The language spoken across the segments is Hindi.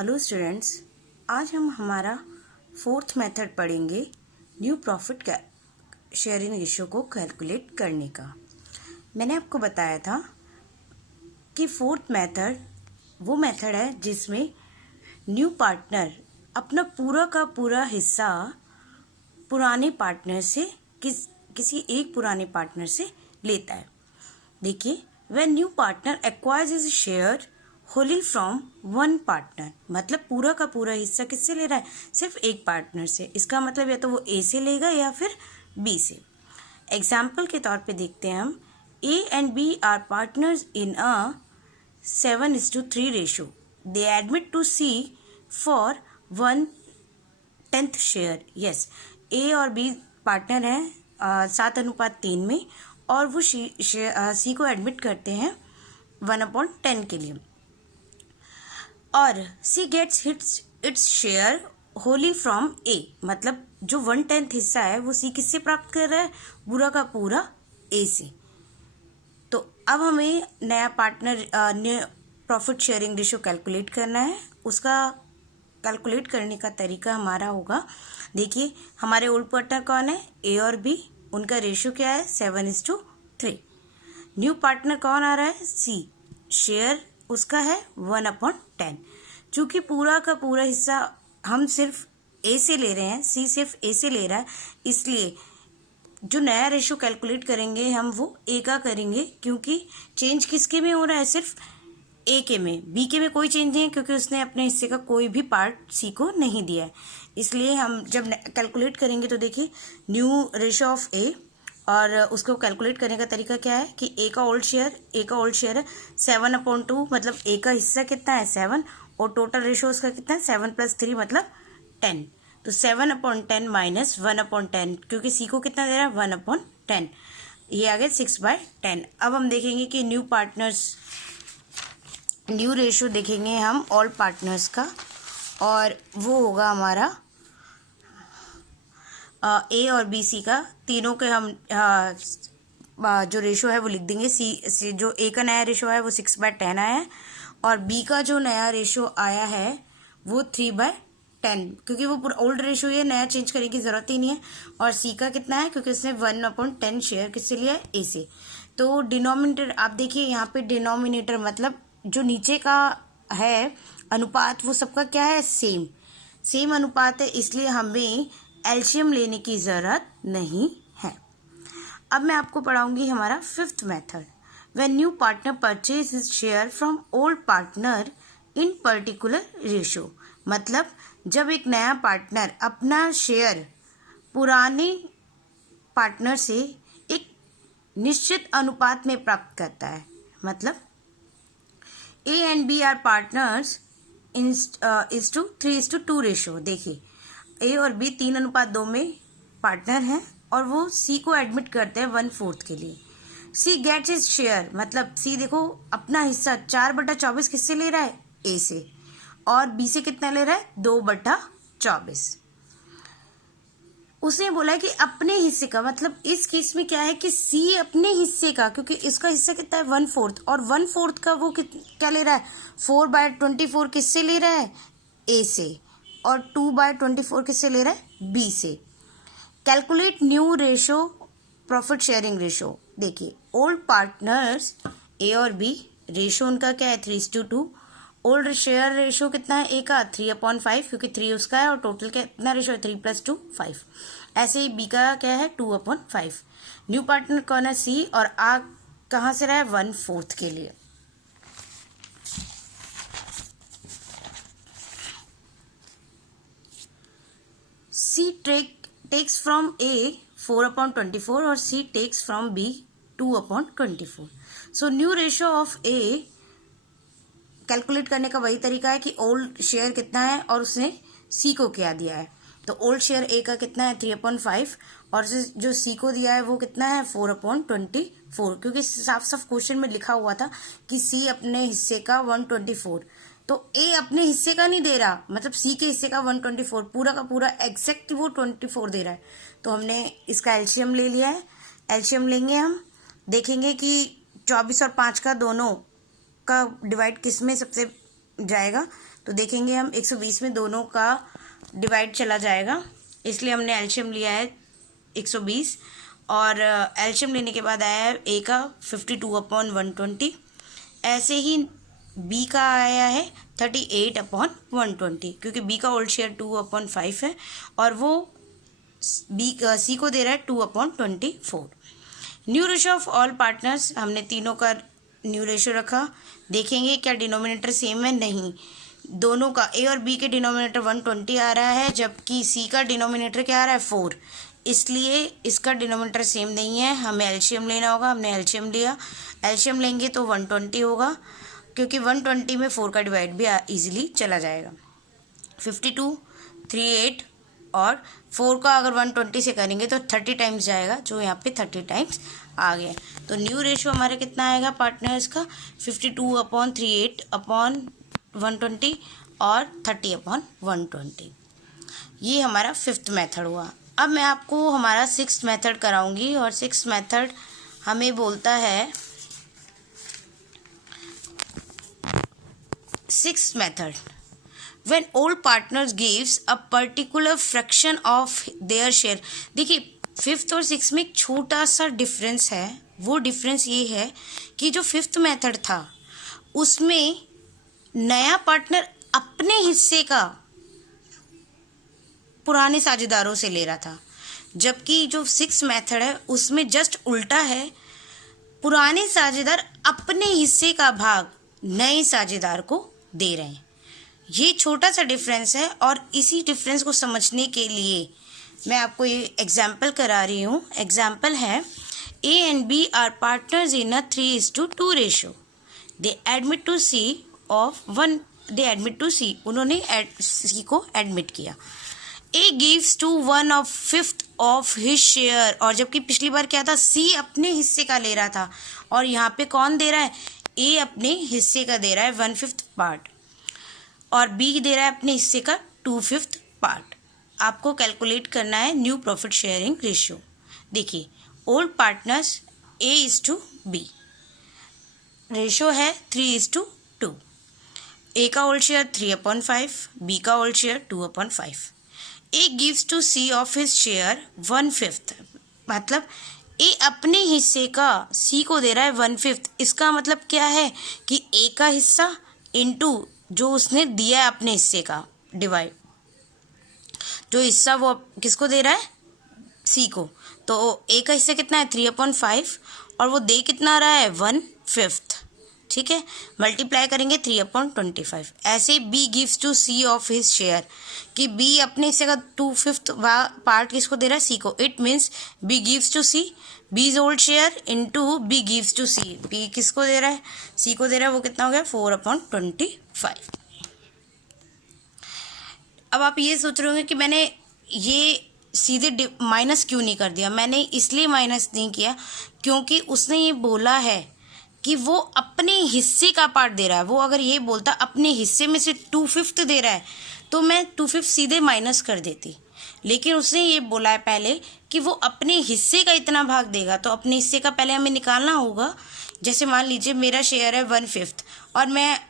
हेलो स्टूडेंट्स, आज हम हमारा फोर्थ मेथड पढ़ेंगे न्यू प्रॉफिट शेयरिंग रेशियो को कैलकुलेट करने का। मैंने आपको बताया था कि फोर्थ मेथड वो मेथड है जिसमें न्यू पार्टनर अपना पूरा का पूरा हिस्सा पुराने पार्टनर से किसी एक पुराने पार्टनर से लेता है। देखिए, when new partner acquires his share wholly from one partner, मतलब पूरा का पूरा हिस्सा किससे ले रहा है? सिर्फ एक पार्टनर से। इसका मतलब या तो वो ए से लेगा या फिर बी से। एग्जाम्पल के तौर पे देखते हैं हम, A and B are partners in a 7:3 ratio. They admit to C for 1/10 share. Yes, A और बी पार्टनर हैं 7:3 में, और वो सी को एडमिट करते हैं 1/10 के लिए। और C gets its share wholly from A, मतलब जो 1/10 हिस्सा है वो सी किससे प्राप्त कर रहा है? पूरा का पूरा ए से। तो अब हमें नया partner profit sharing ratio calculate करना है। उसका कैलकुलेट करने का तरीका हमारा होगा, देखिए हमारे ओल्ड पार्टनर कौन है? ए और बी। उनका रेशियो क्या है? 7:3। न्यू पार्टनर कौन आ रहा है? सी। शेयर उसका है 1/10। चूंकि पूरा का पूरा हिस्सा हम सिर्फ ए से ले रहे हैं, सी सिर्फ ए से ले रहा है, इसलिए जो नया रेशियो कैलकुलेट करेंगे हम वो ए का करेंगे, क्योंकि चेंज किसके में हो रहा है? सिर्फ ए के में। बी के में कोई चेंज नहीं है, क्योंकि उसने अपने हिस्से का कोई भी पार्ट सी को नहीं दिया है। इसलिए हम जब कैलकुलेट करेंगे तो देखिए, न्यू रेशियो ऑफ ए, और उसको कैलकुलेट करने का तरीका क्या है कि ए का ओल्ड शेयर है 7/2, मतलब ए का हिस्सा कितना है? 7, और टोटल रेशियो उसका कितना है? 7 + 3 मतलब 10। तो 7/10 माइनस 1/10, क्योंकि सी को कितना दे रहा है? 1/10। ये आ गया 6/10। अब हम देखेंगे कि न्यू रेशियो देखेंगे हम ऑल पार्टनर्स का, और वो होगा हमारा ए और बी सी का। तीनों के हम जो रेशियो है वो लिख देंगे। सी जो ए का नया रेशियो है वो 6/10 आया है, और बी का जो नया रेशियो आया है वो 3/10, क्योंकि वो पूरा ओल्ड रेशियो है, नया चेंज करने की ज़रूरत ही नहीं है। और सी का कितना है? क्योंकि उसने 1/10 शेयर किससे लिया है? ए से। तो डिनोमिनेटर आप देखिए, यहाँ पे डिनोमिनेटर मतलब जो नीचे का है अनुपात, वो सबका क्या है? सेम अनुपात है, इसलिए हमें एलसीएम लेने की ज़रूरत नहीं है। अब मैं आपको पढ़ाऊंगी हमारा fifth method, when new partner purchase his share from old partner in particular ratio. मतलब जब एक नया पार्टनर अपना शेयर पुराने पार्टनर से एक निश्चित अनुपात में प्राप्त करता है। मतलब A and B are partners in 3:2 ratio. देखिए, ए और बी 3:2 में पार्टनर हैं, और वो सी को एडमिट करते हैं 1/4 के लिए। सी गेट्स इज शेयर, मतलब सी देखो अपना हिस्सा 4/24 किससे ले रहा है? ए से। और बी से कितना ले रहा है? 2/24। उसने बोला है कि अपने हिस्से का, मतलब इस केस में क्या है कि सी अपने हिस्से का, क्योंकि इसका हिस्सा कितना है? 1/4, और 1/4 का वो क्या ले रहा है? 4/24 किससे ले रहा है? ए से। और 2/24 किससे ले रहा है? बी से। Calculate new ratio profit sharing ratio. देखिए, ओल्ड पार्टनर्स ए और बी, रेशियो उनका क्या है? 3:2। ओल्ड शेयर रेशियो कितना है? ए का 3/5, क्योंकि 3 उसका है, और टोटल कितना रेशियो है? 3 + 2 5। ऐसे ही बी का क्या है? 2/5। न्यू पार्टनर कौन है? सी, और आ कहाँ से रहा है? 1/4 के लिए। सी takes from A 4/24 और C takes from B 2/24. So new ratio of A calculate करने का वही तरीका है कि ओल्ड शेयर कितना है और उसने C को क्या दिया है। तो ओल्ड शेयर A का कितना है? 3/5, और जो C को दिया है वो कितना है? 4/24, क्योंकि साफ साफ क्वेश्चन में लिखा हुआ था कि C अपने हिस्से का 1/24, तो ए अपने हिस्से का नहीं दे रहा, मतलब सी के हिस्से का 1/24, पूरा का पूरा एग्जैक्ट वो 24 दे रहा है। तो हमने इसका एलसीएम ले लिया है। एलसीएम लेंगे हम, देखेंगे कि 24 और 5 का दोनों का डिवाइड किस में सबसे जाएगा? तो देखेंगे हम 120 में दोनों का डिवाइड चला जाएगा, इसलिए हमने एलसीएम लिया है 120 और एलसीएम लेने के बाद आया है ए का 52/120। ऐसे ही बी का आया है 38/120, क्योंकि बी का ओल्ड शेयर 2/5 है और वो सी को दे रहा है 2/24। New ratio of all partners, हमने तीनों का न्यू रेशो रखा। देखेंगे क्या डिनोमिनेटर सेम है, नहीं। दोनों का ए और बी के डिनोमिनेटर 120 आ रहा है, जबकि सी का डिनोमिनेटर क्या आ रहा है 4, इसलिए इसका डिनोमिनेटर सेम नहीं है। हमें एलसीएम लेना होगा, हमने एलसीएम लिया। एलसीएम लेंगे तो 120 होगा, क्योंकि 120 में 4 का डिवाइड भी ईजिली चला जाएगा। 52, 38 और 4 का अगर 120 से करेंगे तो 30 टाइम्स जाएगा, जो यहाँ पे 30 टाइम्स आ गया। तो न्यू रेशो हमारा कितना आएगा पार्टनर्स का 52/38/120 और 30/120। ये हमारा 5th मेथड हुआ। अब मैं आपको हमारा 6th मेथड कराऊंगी और 6th मेथड हमें बोलता है 6th method when all partners gives a particular fraction of their share। देखिए 5th और 6th में एक छोटा सा डिफरेंस है। वो डिफरेंस ये है कि जो 5th मेथड था उसमें नया पार्टनर अपने हिस्से का पुराने साझेदारों से ले रहा था, जबकि जो 6th मेथड है उसमें जस्ट उल्टा है। पुराने साझेदार अपने हिस्से का भाग नए साझेदार को दे रहे हैं। ये छोटा सा डिफरेंस है और इसी डिफरेंस को समझने के लिए मैं आपको ये एग्जाम्पल करा रही हूँ। एग्जाम्पल है A and B are partners in a 3:2 ratio. They admit to C of 1, they admit to C, उन्होंने सी को एडमिट किया। A gives to 1/5 of his share, और जबकि पिछली बार क्या था, सी अपने हिस्से का ले रहा था और यहाँ पे कौन दे रहा है, ए अपने हिस्से का दे रहा है 1/5 पार्ट और बी दे रहा है अपने हिस्से का 2/5 पार्ट। आपको कैलकुलेट करना है न्यू प्रॉफिट शेयरिंग रेशियो। देखिए ओल्ड पार्टनर्स A:B, रेशो है 3:2। ए का ओल्ड शेयर 3/5, बी का old share 2/5। A gives to C of his share 1/5, मतलब ए अपने हिस्से का सी को दे रहा है 1/5। इसका मतलब क्या है कि ए का हिस्सा इनटू जो उसने दिया है अपने हिस्से का डिवाइड, जो हिस्सा वो किसको दे रहा है, सी को। तो ए का हिस्सा कितना है 3/5 और वो दे कितना रहा है 1/5, ठीक है। मल्टीप्लाई करेंगे 3/25। ऐसे B gives to C of his share, कि बी अपने हिस्से का 2/5 पार्ट किसको दे रहा है, सी को। It means B gives to C B's old share into B gives to C. B किसको दे रहा है, सी को दे रहा है, वो कितना हो गया 4/25। अब आप ये सोच रहे होंगे कि मैंने ये सीधे माइनस क्यों नहीं कर दिया। मैंने इसलिए माइनस नहीं किया क्योंकि उसने ये बोला है कि वो अपने हिस्से का पार्ट दे रहा है। वो अगर ये बोलता अपने हिस्से में से 2/5 दे रहा है तो मैं 2/5 सीधे माइनस कर देती, लेकिन उसने ये बोला है पहले कि वो अपने हिस्से का इतना भाग देगा, तो अपने हिस्से का पहले हमें निकालना होगा। जैसे मान लीजिए मेरा शेयर है 1/5 और मैं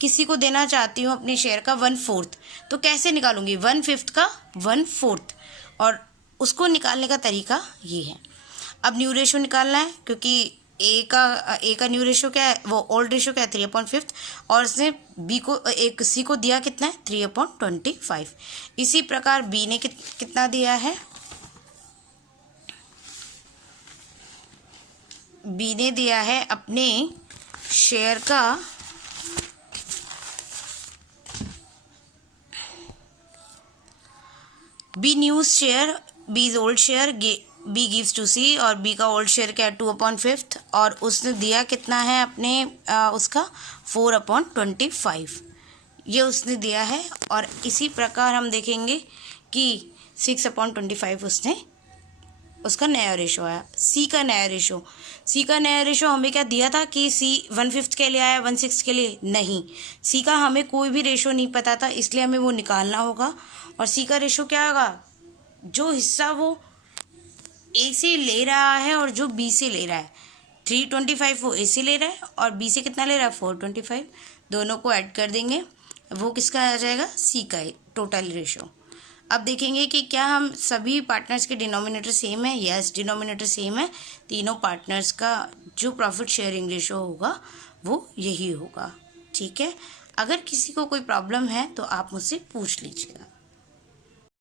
किसी को देना चाहती हूँ अपने शेयर का 1/4, तो कैसे निकालूंगी 1/5 का 1/4, और उसको निकालने का तरीका ये है। अब न्यू रेशो निकालना है, क्योंकि ए का न्यू रेशो क्या है, वो ओल्ड रेशो क्या है 3/5 और उसने बी को एक सी को दिया कितना है 3/25। इसी प्रकार बी ने कितना दिया है, बी ने दिया है अपने शेयर का B news share, B is old share, B gives to C, और बी का ओल्ड शेयर क्या है 2/5 और उसने दिया कितना है अपने उसका 4/25, ये उसने दिया है। और इसी प्रकार हम देखेंगे कि 6/25 उसने उसका नया रेशो आया। सी का नया रेशो हमें क्या दिया था कि सी 1/5 के लिए आया 1/6 के लिए नहीं। सी का हमें कोई भी रेशो नहीं पता था, इसलिए हमें वो निकालना होगा। और सी का रेशो क्या होगा, जो हिस्सा वो ए से ले रहा है और जो बी से ले रहा है। 325 वो ए से ले रहा है और बी से कितना ले रहा है 425, दोनों को ऐड कर देंगे वो किसका आ जाएगा, सी का टोटल रेशो। अब देखेंगे कि क्या हम सभी पार्टनर्स के डिनोमिनेटर सेम है। यस, डिनोमिनेटर सेम है। तीनों पार्टनर्स का जो प्रॉफिट शेयरिंग रेशो होगा वो यही होगा। ठीक है, अगर किसी को कोई प्रॉब्लम है तो आप मुझसे पूछ लीजिएगा।